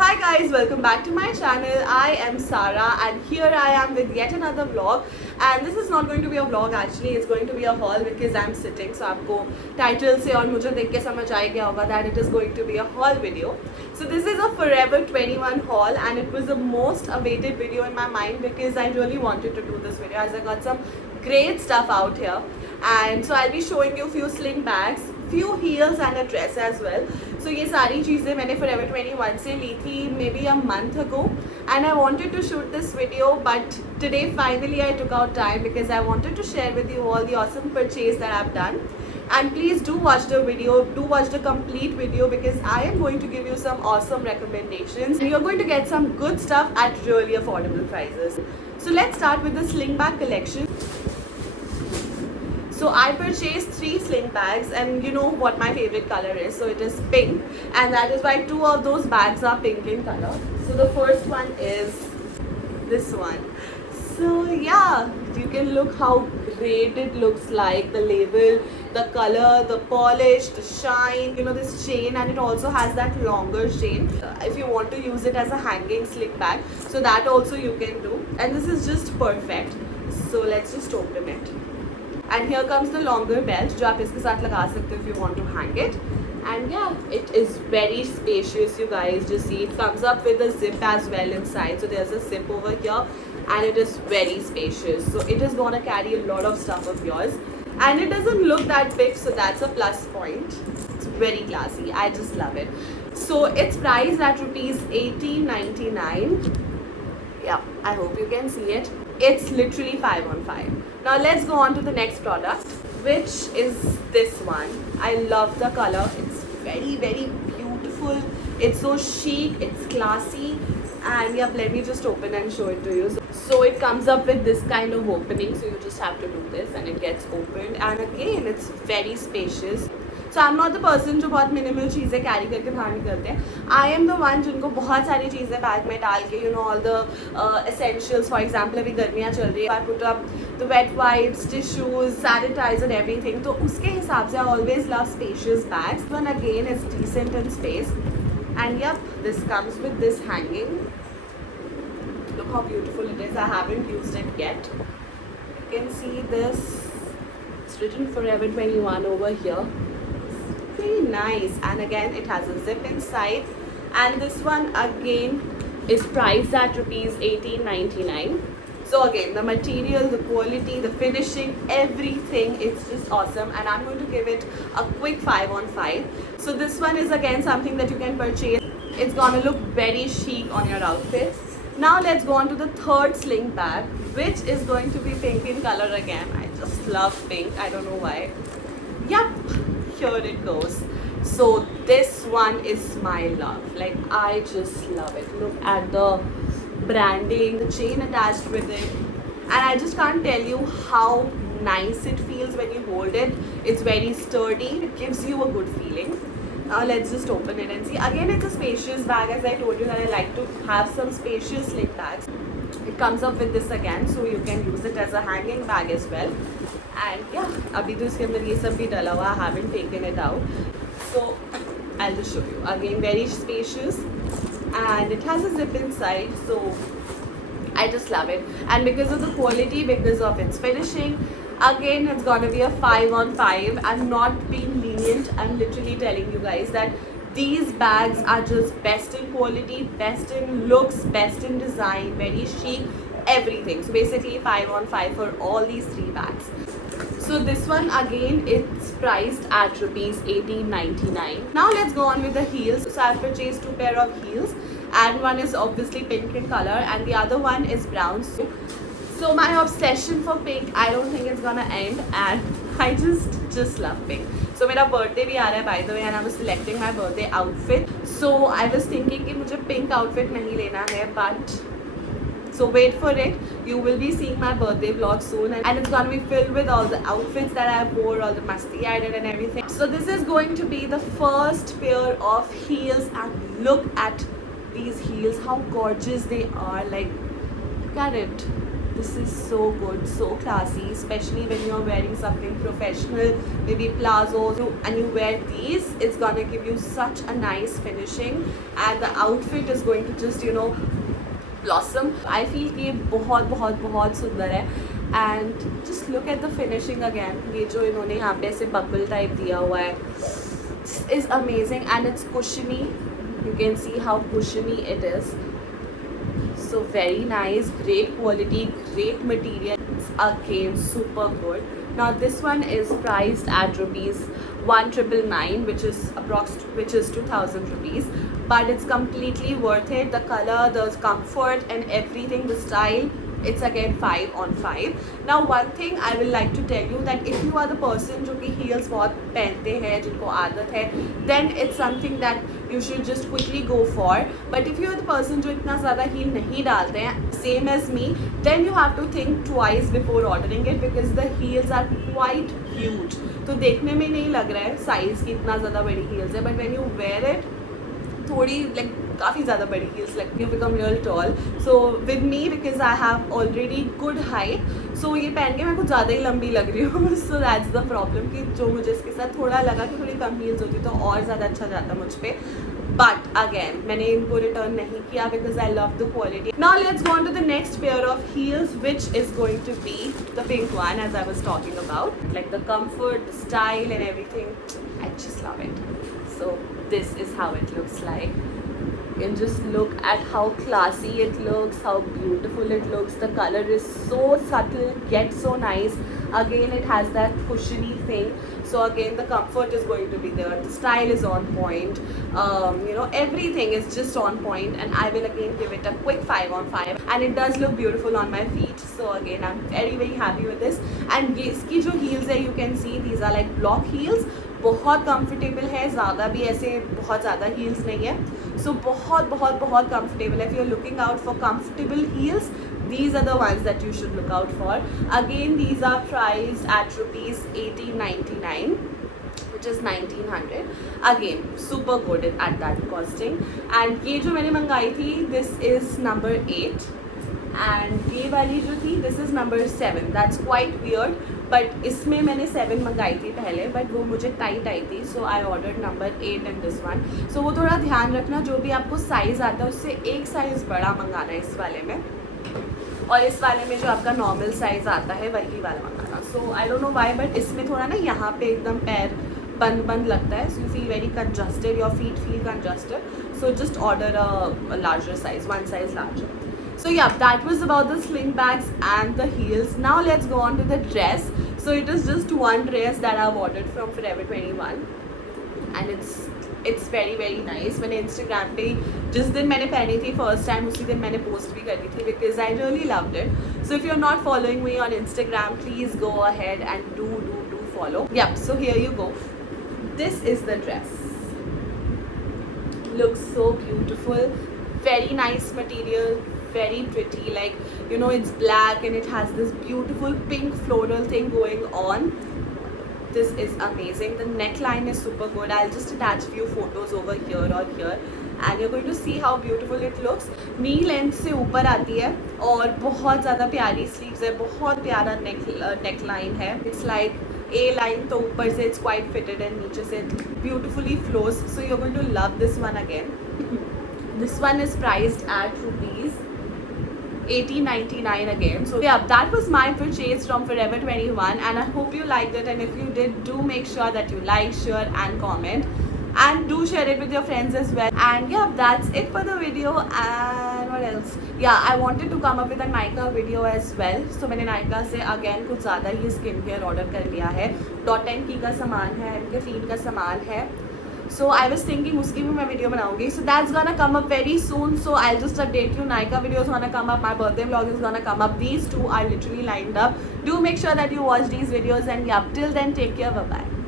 Hi guys, welcome back to my channel. I am Sara and here I am with yet another vlog, and this is not going to be a vlog actually, it's going to be a haul because I'm sitting, so आपको title से और मुझे देख के समझ आ गया होगा that it is going to be a haul video. So this is a Forever 21 haul and it was the most awaited video in my mind because I really wanted to do this video as I got some great stuff out here. And so I'll be showing you few sling bags, few heels and a dress as well. So ये सारी चीज़ें मैंने Forever 21 से ली थी maybe a month ago and I wanted to shoot this video, but today finally I took out time because I wanted to share with you all the awesome purchase that I've done. And please do watch the video, do watch the complete video because I am going to give you some awesome recommendations and you're going to get some good stuff at really affordable prices. So let's start with the sling bag collection. So I purchased 3 sling bags and you know what my favorite color is, so it is pink, and that is why 2 of those bags are pink in color. So the first one is this one. So yeah, you can look how great it looks like, the label, the color, the polish, the shine, you know, this chain, and it also has that longer chain if you want to use it as a hanging sling bag, so that also you can do, and this is just perfect. So let's just open it. And here comes the longer belt जो आप इसके साथ लगा सकते हो if you want to hang it. And yeah, it is very spacious, you guys. Just see, it comes up with a zip as well inside. So there's a zip over here and it is very spacious. So it is gonna carry a lot of stuff of yours. And it doesn't look that big, so that's a plus point. It's very classy. I just love it. So it's priced at rupees 18.99. Yeah, I hope you can see it. It's literally 5 on 5. Now let's go on to the next product, which is this one. I love the color. It's very beautiful. It's so chic, it's classy, and yeah, let me just open and show it to you. So it comes up with this kind of opening, so you just have to do this and it gets opened, and again it's very spacious. So I'm not the person जो बहुत minimal चीज़ें carry करके बाहर निकलते हैं. I am the one जिनको बहुत सारी चीज़ें बैग में डाल के, you know, all the essentials. For example, अभी गर्मियाँ चल रही है, I put up the wet wipes, tissues, sanitizer, everything. तो उसके हिसाब से I always love spacious bags. One again is decent in space, and yep, this comes with this hanging. Look how beautiful it is. I haven't used it yet. You can see this. It's written Forever 21 over here. Very nice, and again it has a zip inside, and this one again is priced at rupees 18.99. So again, the material, the quality, the finishing, everything, it's just awesome, and I'm going to give it a quick 5 on 5. So this one is again something that you can purchase. It's gonna look very chic on your outfit. Now let's go on to the third sling bag, which is going to be pink in color again. I just love pink, I don't know why. Yep, here it goes. So this one is my love. Like, I just love it. Look at the branding, the chain attached with it, and I just can't tell you how nice it feels when you hold it. It's very sturdy. It gives you a good feeling. Now let's just open it and see. Again, it's a spacious bag, as I told you that I like to have some spacious sling bags. It comes up with this again, so you can use it as a hanging bag as well. And yeah, अभी तो इसके अंदर ये सब भी डला हुआ. I haven't taken it out, so I'll just show you. Again, very spacious, and it has a zip inside, so I just love it. And because of the quality, because of its finishing, again it's gonna be a 5 on 5. I'm not being lenient. I'm literally telling you guys that these bags are just best in quality, best in looks, best in design, very chic, everything. So basically 5 on 5 for all these 3 bags. So this one again, it's priced at rupees 18.99. Now let's go on with the heels. So I've purchased 2 pair of heels, and one is obviously pink in color and the other one is brown. So my obsession for pink, I don't think it's gonna end, and I just love pink. So मेरा birthday भी आ रहा है by the way, and I was selecting my birthday outfit. So I was thinking कि मुझे pink outfit नहीं लेना है, but so wait for it. You will be seeing my birthday vlog soon, and it's gonna be filled with all the outfits that I wore, all the masti I did and everything. So this is going to be the first pair of heels, and look at these heels, how gorgeous they are. Like, look at it. This is so good, so classy, especially when you're wearing something professional, maybe plazos, and you wear these, it's gonna give you such a nice finishing, and the outfit is going to just, you know, blossom. I feel कि ये बहुत बहुत बहुत सुंदर है, and just look at the finishing again. ये जो इन्होंने यहाँ पे ऐसे bubble type दिया हुआ है, this is amazing, and it's cushiony. You can see how cushiony it is. So very nice, great quality, great material. It's again super good. Now this one is priced at rupees 1999, which is 2000 rupees, but it's completely worth it. The color, the comfort and everything, the style, it's again 5 on 5. Now one thing I will like to tell you that if you are the person जो कि heels बहुत पहनते हैं, जिनको आदत है, then it's something that you should just quickly go for. But if you are the person जो इतना ज़्यादा heel नहीं डालते हैं, same as me, then you have to think twice before ordering it because the heels are quite huge. तो देखने में नहीं लग रहा है size की इतना ज़्यादा बड़ी heels है, but when you wear it, थोड़ी like काफ़ी ज़्यादा बड़ी heels, like you become real tall. So with me, because I have already good height, so ये पहन के मैं कुछ ज़्यादा ही लंबी लग रही हूँ. So that's the problem कि जो मुझे इसके साथ थोड़ा लगा कि थोड़ी कम heels होती तो और ज़्यादा अच्छा जाता मुझ पे. But again, मैंने इनको return नहीं किया because I love the quality. Now let's go on to the next pair of heels, which is going to be the pink one, as I was talking about. Like the comfort, the style and everything, I just love it. So this is how it looks like. You can just look at how classy it looks, how beautiful it looks. The color is so subtle yet so nice. Again, it has that cushiony thing. So again, the comfort is going to be there. The style is on point. You know, everything is just on point. And I will again give it a quick 5 on 5. And it does look beautiful on my feet. So again, I'm very very happy with this. And इसकी जो heels है, you can see these are like block heels. बहुत comfortable है, ज़्यादा भी ऐसे बहुत ज़्यादा हील्स नहीं है. सो बहुत बहुत बहुत कंफर्टेबल है. If you are looking out for comfortable heels, these are the ones that you should look out for. Again, these are priced at rupees 1899, which is 1900. Again, super good at that costing. And ये जो मैंने मंगाई थी, this is number 8. And ये वाली जो थी, this is number 7. That's quite weird. But इसमें मैंने 7 मंगाई थी पहले, बट वो मुझे टाइट आई थी. So I order number 8 and this one. So वो थोड़ा ध्यान रखना, जो भी आपको साइज़ आता है उससे एक साइज़ बड़ा मंगाना है इस वाले में, और इस वाले में जो आपका नॉर्मल साइज़ आता है वही वाला मंगाना. So I don't know why, but इसमें थोड़ा ना यहाँ पे एकदम पैर बंद बंद लगता है. So you feel very congested, your feet feel congested. So just order a larger size, 1 size larger. So yeah, that was about the sling bags and the heels. Now let's go on to the dress. So it is just one dress that I've ordered from Forever 21, and it's very very nice. मैंने Instagram पे जिस दिन मैंने पहनी थी first time, उसी दिन मैंने पोस्ट भी करी थी because I really loved it. So if you're not following me on Instagram, please go ahead and do follow. Yep. So here you go. This is the dress. Looks so beautiful. Very nice material. Very pretty, like, you know, it's black and it has this beautiful pink floral thing going on. This is amazing. The neckline is super good. I'll just attach few photos over here or here, and you're going to see how beautiful it looks. knee length से ऊपर आती है और बहुत ज़्यादा प्यारी sleeves है, बहुत प्यारा neckline है. It's like A line, तो ऊपर से it's quite fitted and नीचे से beautifully flows. So you're going to love this one again. This one is priced at rupees 1899 again. So yeah, that was my purchase from Forever 21, and I hope you liked it. And if you did, do make sure that you like, share and comment, and do share it with your friends as well. And yeah, that's it for the video. And what else? Yeah, I wanted to come up with a Nykaa video as well. So मैंने Nykaa से again कुछ ज़्यादा ही skin care order कर लिया है. .NK का सामान है, इनके फीड का सामान है. So I was thinking उसकी भी मैं वीडियो बनाऊंगी. So that's gonna come up very soon. So I'll just update you. Nykaa video is gonna come up. My birthday vlog is gonna come up. These two are literally lined up. Do make sure that you watch these videos, and yeah, till then, take care. Bye bye.